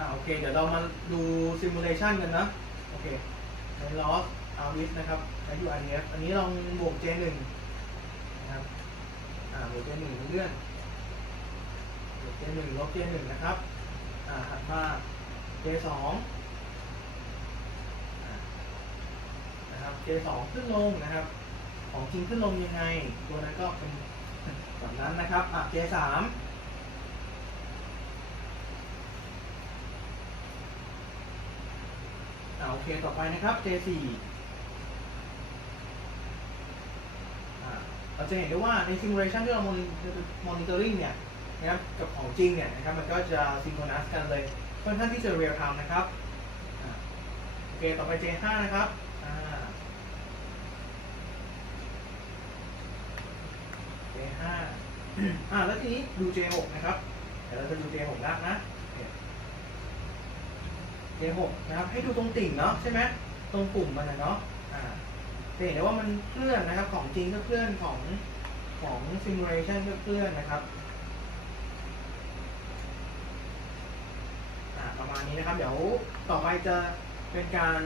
อ่าโอเค เดี๋ยวเรามาดูซิมูเลชันกันนะ โอเค ใน loss a r i s นะครับใช้ URF อันนี้ลองบวก J1 นะครับ อ่าบวก J1 เลื่อนบวก J1 ลบ J1 นะครับ อ่าถัดมา J2 อ่านะครับ J2 ขึ้นลงนะครับ ของจริงขึ้นลงยังไง ตัวนั้นก็เป็นแบบนั้นนะครับ อะ J3 อ่าโอ เคต่อไปนะครับ J4 เราจะเห็นได้ว่าใน simulation ที่เรา monitoring เนี่ยนะครับกับของจริงเนี่ยนะครับมันก็จะ synchronous กันเลยค่อนข้างที่จะ real time นะครับอโอเคต่อไป J5 นะครับอ่า J5 อ่าแล้วทีนี้ดู J6 นะครับ เดี๋ยวเราจะดู J6 แล้วนะ J6 นะครับ ให้ดูตรงติ่งเนาะใช่ไหมตรงปุ่มมันนะเนาะอ่าจะเห็นได้ว่ามันเคลื่อนนะครับ ของจริงก็เคลื่อนของของ simulation ก็เคลื่อนนะครับประมาณนี้นะครับ เดี๋ยวต่อไปจะเป็นการ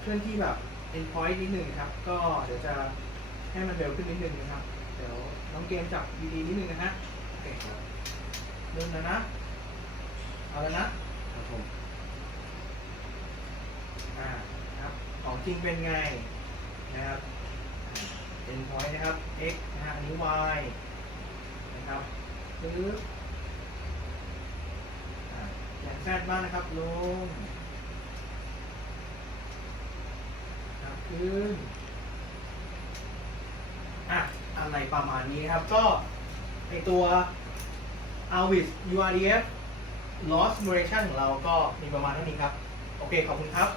เคลื่อนที่แบบ endpoint นิดนึงครับ ก็เดี๋ยวจะให้มันเร็วขึ้นนิดนึงนะครับ เดี๋ยวน้องเกมจับดีๆนิดนึงนะฮะโอเคเริ่มแล้วนะ เอาแล้วนะครับผม อ่านะครับของ จริงเป็นไงนะครับเป็น point นะครับ x นะฮะอันนี้ y นะครับปึ๊บอ่าอย่าง z บ้างนะครับลงครับขึ้นอะอะไรประมาณนี้นครับ ก็ในตัว Alvis URDF loss simulation ของเราก็มีประมาณเท่านี้ครับ โอเค ขอบคุณครับ